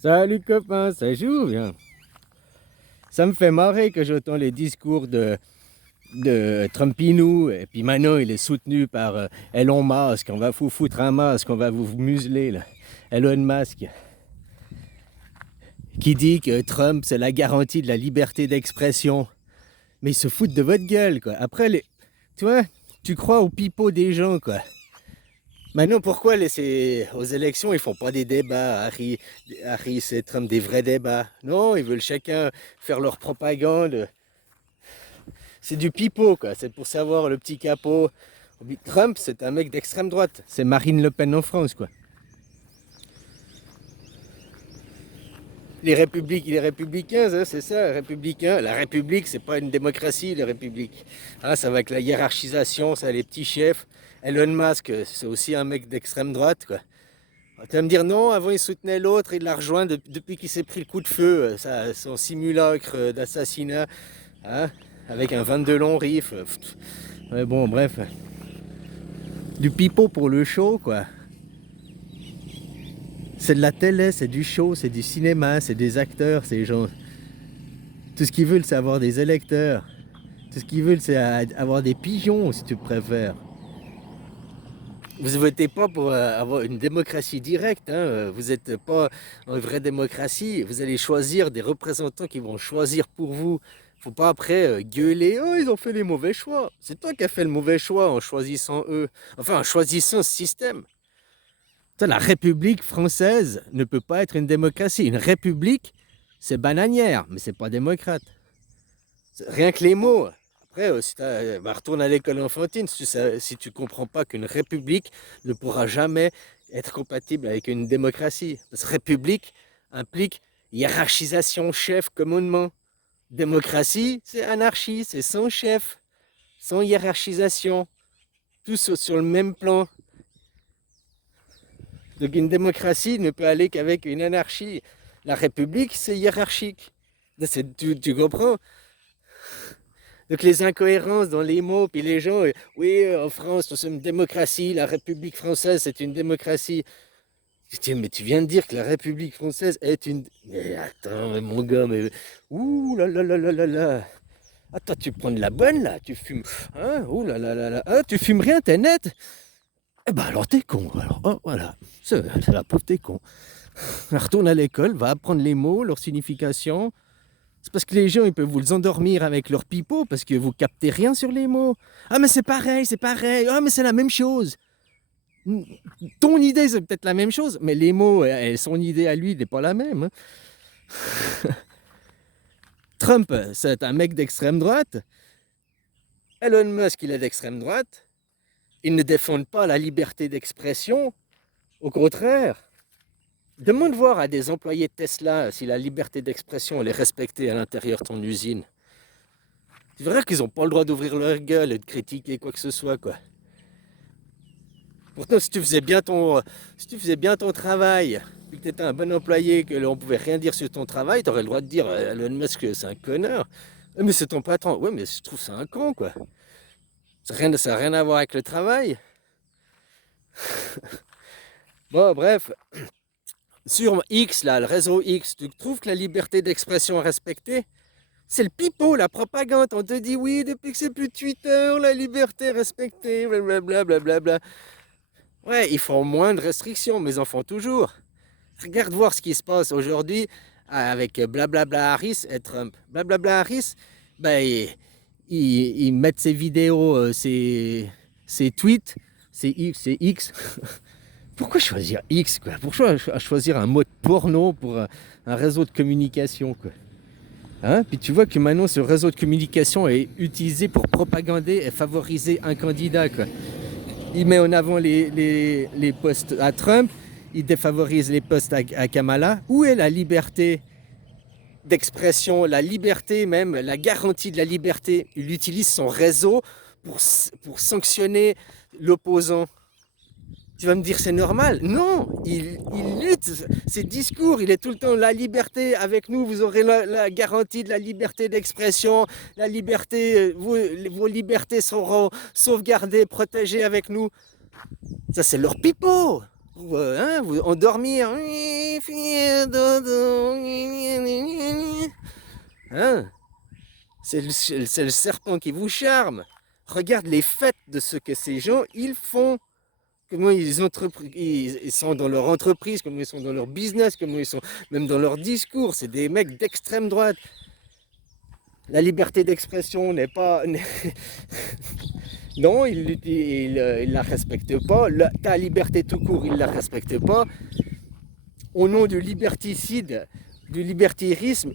Salut copain, ça joue bien. Ça me fait marrer que j'entends les discours de Trumpinou et puis maintenant il est soutenu par Elon Musk. On va vous foutre un masque, on va vous museler là. Elon Musk qui dit que Trump c'est la garantie de la liberté d'expression. Mais ils se foutent de votre gueule quoi. Après tu vois, tu crois au pipeau des gens quoi. Maintenant, pourquoi aux élections, ils font pas des débats, Harris et Trump, des vrais débats? Non, ils veulent chacun faire leur propagande. C'est du pipeau, quoi. C'est pour savoir le petit capot. Trump, c'est un mec d'extrême droite. C'est Marine Le Pen en France, quoi. Les républicains, hein, c'est ça, républicains. La République, c'est pas une démocratie, la République. Ah, ça va avec la hiérarchisation, ça, les petits chefs. Elon Musk, c'est aussi un mec d'extrême droite, quoi. Tu vas me dire non, avant il soutenait l'autre, il l'a rejoint depuis qu'il s'est pris le coup de feu, son simulacre d'assassinat, hein, avec un 22 long riff. Ouais, bon, bref. Du pipeau pour le show, quoi. C'est de la télé, c'est du show, c'est du cinéma, c'est des acteurs, ces gens. Tout ce qu'ils veulent, c'est avoir des électeurs. Tout ce qu'ils veulent, c'est avoir des pigeons, si tu préfères. Vous ne votez pas pour avoir une démocratie directe, hein. Vous n'êtes pas en vraie démocratie. Vous allez choisir des représentants qui vont choisir pour vous. Faut pas après gueuler, oh ils ont fait les mauvais choix. C'est toi qui as fait le mauvais choix en choisissant eux. Enfin en choisissant ce système. La République française ne peut pas être une démocratie. Une république, c'est bananière, mais c'est pas démocrate. Rien que les mots. Après, si retourne à l'école enfantine, si tu comprends pas qu'une république ne pourra jamais être compatible avec une démocratie. Parce que république implique hiérarchisation, chef, commandement. Démocratie, c'est anarchie, c'est sans chef, sans hiérarchisation, tous sur le même plan. Donc une démocratie ne peut aller qu'avec une anarchie. La république, c'est hiérarchique. Tu comprends? Donc les incohérences dans les mots, puis les gens, oui, en France, nous sommes une démocratie, la République française, c'est une démocratie. Je dis, mais tu viens de dire que la République française est une... Mais attends, mais mon gars, mais... Ouh là là là là là là. Attends, tu prends de la bonne, là, tu fumes... Hein? Ouh là là là là. Ah, tu fumes rien, t'es net? Eh ben alors t'es con, alors. Oh, voilà, c'est la preuve, t'es con. Retourne à l'école, va apprendre les mots, leur signification. C'est parce que les gens, ils peuvent vous les endormir avec leur pipeau parce que vous captez rien sur les mots. Ah, mais c'est pareil, c'est pareil. Ah, mais c'est la même chose. Ton idée, c'est peut-être la même chose, mais les mots, son idée à lui n'est pas la même. Hein. Trump, c'est un mec d'extrême droite. Elon Musk, il est d'extrême droite. Ils ne défendent pas la liberté d'expression. Au contraire. Demande voir à des employés de Tesla si la liberté d'expression elle est respectée à l'intérieur de ton usine. Tu verras qu'ils n'ont pas le droit d'ouvrir leur gueule et de critiquer quoi que ce soit, quoi. Pourtant, si tu faisais bien ton travail, puis que tu étais un bon employé, que l'on pouvait rien dire sur ton travail, tu aurais le droit de dire Elon Musk c'est un connard. Mais c'est ton patron. Ouais, mais je trouve ça un con, quoi. Ça n'a rien à voir avec le travail. Bon, bref. Sur X, là, le réseau X, tu trouves que la liberté d'expression est respectée? C'est le pipeau, la propagande. On te dit oui, depuis que c'est plus Twitter, la liberté est respectée, blablabla. Bla. Ouais, ils font moins de restrictions, mais ils en font toujours. Regarde voir ce qui se passe aujourd'hui avec blablabla Harris et Trump. Blablabla Harris, ben, ils mettent ses vidéos, ses tweets, c'est X. Pourquoi choisir X, quoi? Pourquoi choisir un mode porno pour un réseau de communication, quoi? Hein? Puis tu vois que maintenant ce réseau de communication est utilisé pour propagander et favoriser un candidat, quoi. Il met en avant les postes à Trump, il défavorise les postes à Kamala. Où est la liberté d'expression, la liberté même, la garantie de la liberté? Il utilise son réseau pour sanctionner l'opposant. Tu vas me dire c'est normal? Non, il lutte, ses discours, il est tout le temps la liberté avec nous, vous aurez la garantie de la liberté d'expression, la liberté, vos libertés seront sauvegardées, protégées avec nous. Ça c'est leur pipeau, pour vous endormir, fais dodo. Hein? C'est le serpent qui vous charme. Regarde les fêtes de ce que ces gens, ils font. Comment ils sont dans leur entreprise, comment ils sont dans leur business, comment ils sont même dans leur discours. C'est des mecs d'extrême droite. La liberté d'expression n'est pas... Non, il la respecte pas. Ta liberté tout court, il la respecte pas. Au nom du liberticide, du libertirisme,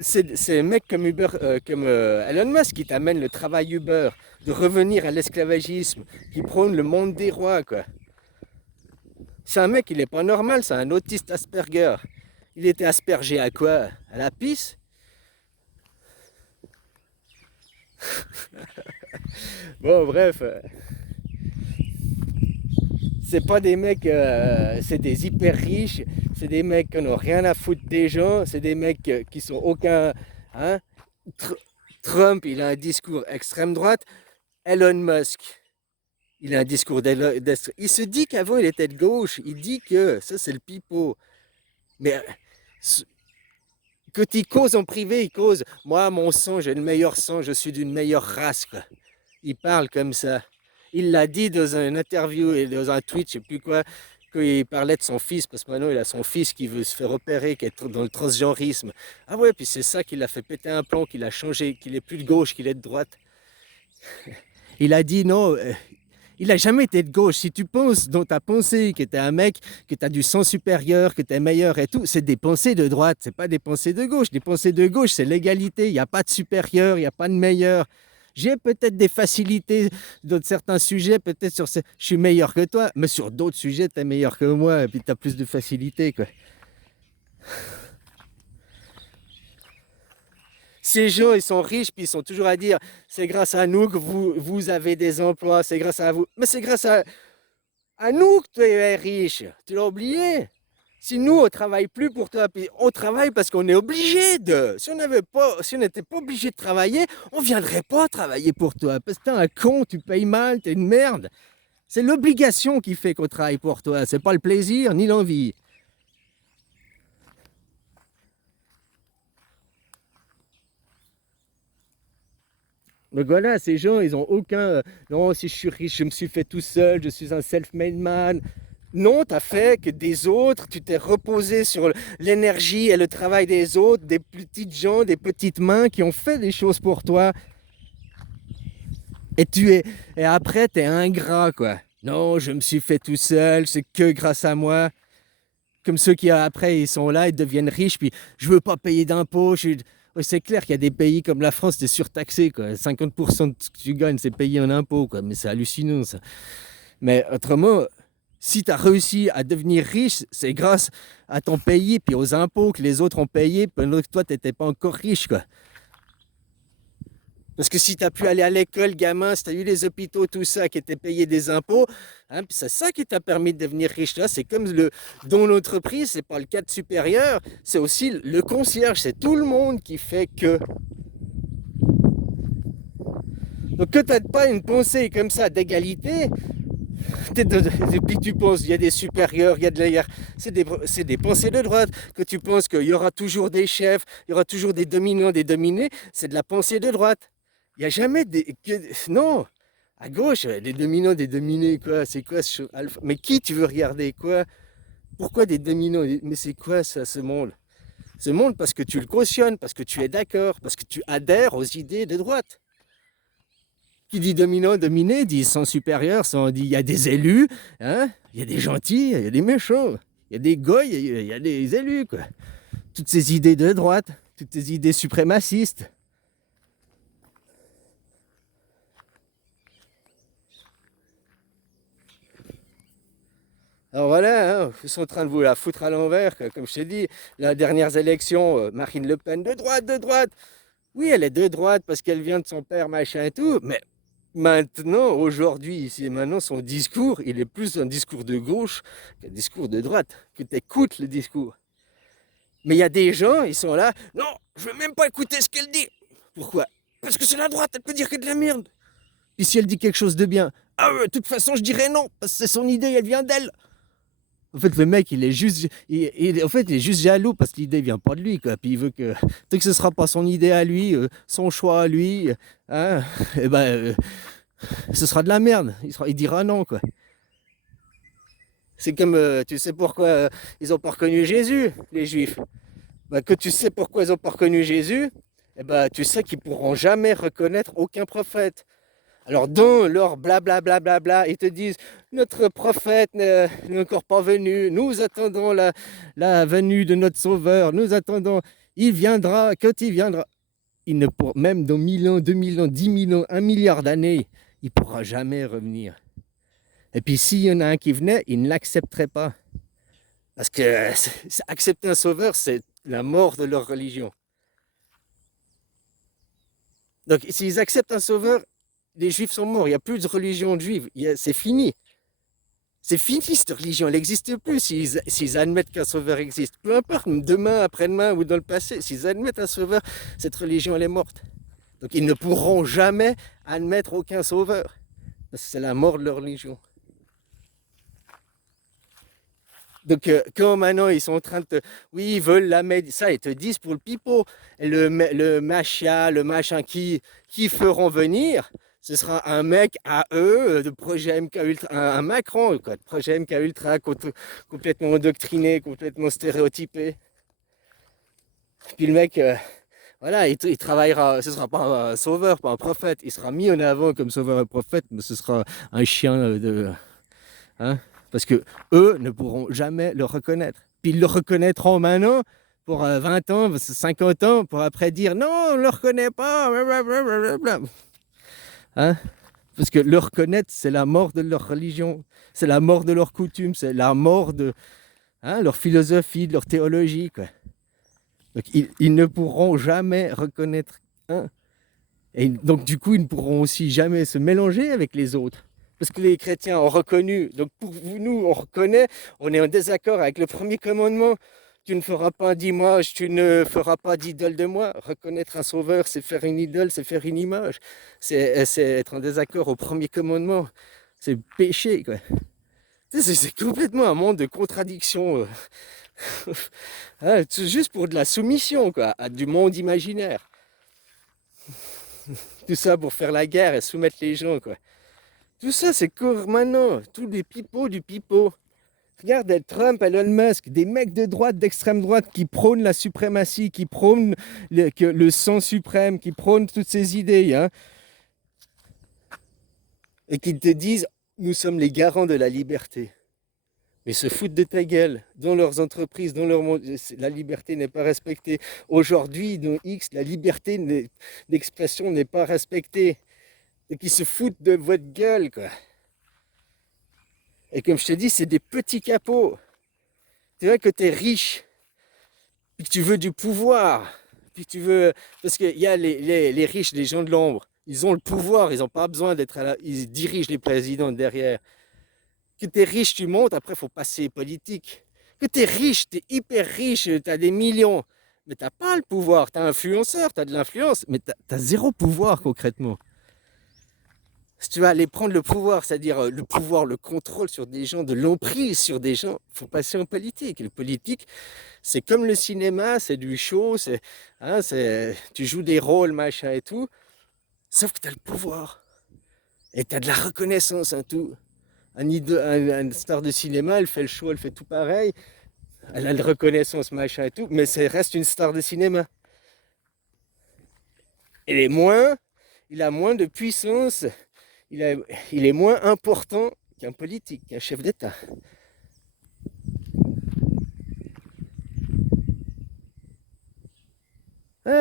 c'est un mec comme Elon Musk qui t'amène le travail Uber, de revenir à l'esclavagisme, qui prône le monde des rois, quoi. C'est un mec, il est pas normal, c'est un autiste Asperger. Il était aspergé à quoi? À la pisse? Bon, bref. C'est pas des mecs, c'est des hyper riches, c'est des mecs qui n'ont rien à foutre des gens, c'est des mecs qui sont aucun... Hein? Trump, il a un discours extrême droite. Elon Musk, il a un discours d'extrême... Il se dit qu'avant il était de gauche, il dit que ça c'est le pipeau. Mais quand il cause en privé, il cause, moi mon sang, j'ai le meilleur sang, je suis d'une meilleure race, quoi. Il parle comme ça. Il l'a dit dans une interview et dans un tweet, je sais plus quoi, quand il parlait de son fils, parce que maintenant il a son fils qui veut se faire opérer, qui est dans le transgenrisme. Ah ouais, puis c'est ça qui l'a fait péter un plomb, qu'il a changé, qu'il est plus de gauche, qu'il est de droite. Il a dit non, il n'a jamais été de gauche. Si tu penses dans ta pensée que tu es un mec, que tu as du sang supérieur, que tu es meilleur et tout, c'est des pensées de droite, c'est pas des pensées de gauche. Les pensées de gauche, c'est l'égalité, il n'y a pas de supérieur, il n'y a pas de meilleur. J'ai peut-être des facilités dans certains sujets, peut-être je suis meilleur que toi, mais sur d'autres sujets, tu es meilleur que moi, et puis tu as plus de facilité, quoi. Ces gens, ils sont riches, puis ils sont toujours à dire, c'est grâce à nous que vous avez des emplois, c'est grâce à vous. Mais c'est grâce à nous que tu es riche. Tu l'as oublié. Si nous, on ne travaille plus pour toi, puis on travaille parce qu'on est obligé de. Si on n'était pas obligé de travailler, on ne viendrait pas travailler pour toi. Parce que t'es un con, tu payes mal, t'es une merde. C'est l'obligation qui fait qu'on travaille pour toi. C'est pas le plaisir ni l'envie. Donc voilà, ces gens, ils ont aucun... non, si je suis riche, je me suis fait tout seul, je suis un self-made man. Non, tu as fait que des autres, tu t'es reposé sur l'énergie et le travail des autres, des petites gens, des petites mains qui ont fait des choses pour toi. Et après, tu es ingrat, quoi. Non, je me suis fait tout seul, c'est que grâce à moi. Comme ceux qui, après, ils sont là, ils deviennent riches, puis je veux pas payer d'impôts. Ouais, c'est clair qu'il y a des pays comme la France, c'est surtaxé, quoi. 50% de ce que tu gagnes, c'est payé en impôts, quoi. Mais c'est hallucinant, ça. Mais autrement, si tu as réussi à devenir riche, c'est grâce à ton pays, puis aux impôts que les autres ont payés, pendant que toi, tu n'étais pas encore riche, quoi. Parce que si tu as pu aller à l'école, gamin, si tu as eu les hôpitaux, tout ça, qui étaient payés des impôts, hein, puis c'est ça qui t'a permis de devenir riche. Là, c'est comme dans l'entreprise, c'est pas le cadre supérieur, c'est aussi le concierge, c'est tout le monde qui fait que. Donc que tu n'as pas une pensée comme ça d'égalité, depuis que tu penses qu'il y a des supérieurs, il y a de la hiérarchie, c'est des pensées de droite. Que tu penses qu'il y aura toujours des chefs, il y aura toujours des dominants, des dominés, c'est de la pensée de droite. Il n'y a jamais non, à gauche, des dominants, des dominés, quoi. C'est quoi ce alpha? Mais qui tu veux regarder, quoi? Pourquoi des dominants? Mais c'est quoi ça, ce monde? Ce monde parce que tu le cautionnes, parce que tu es d'accord, parce que tu adhères aux idées de droite. Qui dit dominant, dominé, dit sans supérieur, dit il y a des élus, hein? Il y a des gentils, il y a des méchants, il y a des goy, il y a des élus, quoi. Toutes ces idées de droite, toutes ces idées suprémacistes. Alors voilà, hein, ils sont en train de vous la foutre à l'envers, comme je t'ai dit, les dernières élections, Marine Le Pen, de droite, de droite. Oui, elle est de droite parce qu'elle vient de son père, machin et tout, mais maintenant, aujourd'hui, ici et maintenant, son discours, il est plus un discours de gauche qu'un discours de droite, que tu écoutes le discours. Mais il y a des gens, ils sont là, non, je veux même pas écouter ce qu'elle dit. Pourquoi? Parce que c'est la droite, elle peut dire que de la merde. Et si elle dit quelque chose de bien, ah, de toute façon, je dirais non, parce que c'est son idée, elle vient d'elle. En fait, le mec, il est juste, en fait, il est juste jaloux parce que l'idée vient pas de lui, quoi. Puis il veut que, tant que ce sera pas son idée à lui, son choix à lui, hein, et ben, ce sera de la merde. Il dira non, quoi. C'est comme, tu sais pourquoi ils ont pas reconnu Jésus, les Juifs. Bah, que tu sais pourquoi ils ont pas reconnu Jésus, eh ben, tu sais qu'ils pourront jamais reconnaître aucun prophète. Alors dans leur blablabla, bla, bla, bla, ils te disent notre prophète n'est encore pas venu, nous attendons la venue de notre sauveur, nous attendons, il viendra, quand il viendra, il ne pourra, même dans 1000 ans, 2000 ans, 10 000 ans, 1 milliard d'années, il ne pourra jamais revenir. Et puis s'il y en a un qui venait, il ne l'accepterait pas. Parce que accepter un sauveur, c'est la mort de leur religion. Donc s'ils acceptent un sauveur, les juifs sont morts, il n'y a plus de religion juive, c'est fini. C'est fini cette religion, elle n'existe plus s'ils admettent qu'un sauveur existe. Peu importe, demain, après-demain ou dans le passé, s'ils admettent un sauveur, cette religion elle est morte. Donc ils ne pourront jamais admettre aucun sauveur. Parce que c'est la mort de leur religion. Donc quand maintenant ils sont en train de oui, ils veulent la mettre, ça ils te disent pour le pipeau, le machin, le machin qui feront venir, ce sera un mec à eux de projet MK Ultra, un Macron quoi, de projet MK Ultra complètement endoctriné, complètement stéréotypé. Puis le mec, voilà, il travaillera, ce sera pas un sauveur, pas un prophète, il sera mis en avant comme sauveur et prophète, mais ce sera un chien de, hein, parce que eux ne pourront jamais le reconnaître. Puis ils le reconnaîtront maintenant pour 20 ans, 50 ans, pour après dire non, on ne le reconnaît pas. Hein? Parce que le reconnaître, c'est la mort de leur religion, c'est la mort de leur coutume, c'est la mort de leur philosophie, de leur théologie. Quoi. Donc ils ne pourront jamais reconnaître un. Et donc du coup, ils ne pourront aussi jamais se mélanger avec les autres. Parce que les chrétiens ont reconnu, donc pour nous, on reconnaît, on est en désaccord avec le premier commandement. Tu ne feras pas d'image, tu ne feras pas d'idole de moi. Reconnaître un sauveur, c'est faire une idole, c'est faire une image. C'est être en désaccord au premier commandement. C'est péché, quoi. C'est complètement un monde de contradictions. Juste pour de la soumission, quoi, à du monde imaginaire. Tout ça pour faire la guerre et soumettre les gens, quoi. Tout ça, c'est court maintenant. Tous les pipeaux du pipeau. Regarde Trump, Elon Musk, des mecs de droite, d'extrême droite qui prônent la suprématie, qui prônent le sang suprême, qui prônent toutes ces idées, hein, et qui te disent nous sommes les garants de la liberté. Mais se foutent de ta gueule. Dans leurs entreprises, dans leur monde, la liberté n'est pas respectée. Aujourd'hui, dans X, la liberté d'expression n'est pas respectée. Et qui se foutent de votre gueule, quoi. Et comme je te dis, c'est des petits capots. C'est vrai que tu es riche, puis que tu veux du pouvoir, puis que tu veux... Parce qu'il y a les riches, les gens de l'ombre, ils ont le pouvoir, ils n'ont pas besoin d'être ils dirigent les présidents derrière. Que tu es riche, tu montes, après il faut passer politique. Que tu es riche, tu es hyper riche, tu as des millions, mais tu n'as pas le pouvoir, tu es influenceur, tu as de l'influence, mais tu as zéro pouvoir concrètement. Si tu vas aller prendre le pouvoir, c'est-à-dire le pouvoir, le contrôle sur des gens, de l'emprise sur des gens, il faut passer en politique. Et le politique, c'est comme le cinéma, c'est du show, tu joues des rôles, machin et tout, sauf que tu as le pouvoir. Et tu as de la reconnaissance, tout. Une star de cinéma, elle fait le show, elle fait tout pareil, elle a de la reconnaissance, machin et tout, mais ça reste une star de cinéma. Il a moins de puissance, il est moins important qu'un politique, qu'un chef d'État.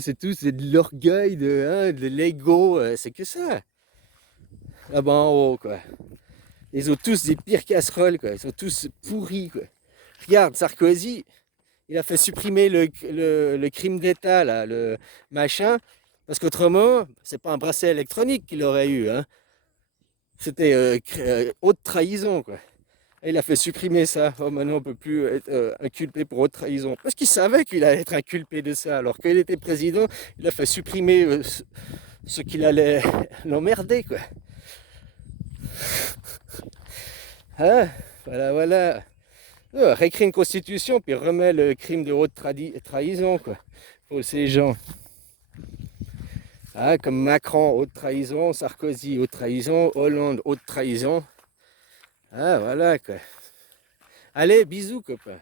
C'est tout, c'est de l'orgueil, de l'ego, c'est que ça. Là-bas en haut, quoi. Ils ont tous des pires casseroles, quoi. Ils sont tous pourris, quoi. Regarde, Sarkozy, il a fait supprimer le crime d'État, là, le machin, parce qu'autrement, c'est pas un bracelet électronique qu'il aurait eu, hein. C'était haute trahison, quoi. Et il a fait supprimer ça. Oh, maintenant, on ne peut plus être inculpé pour haute trahison. Parce qu'il savait qu'il allait être inculpé de ça. Alors qu'il était président, il a fait supprimer ce qu'il allait l'emmerder, quoi. Hein, voilà, voilà. Réécris une constitution, puis remets le crime de haute trahison, quoi, pour ces gens. Ah, comme Macron, haute trahison, Sarkozy, haute trahison, Hollande, haute trahison. Ah, voilà, quoi. Allez, bisous, copain.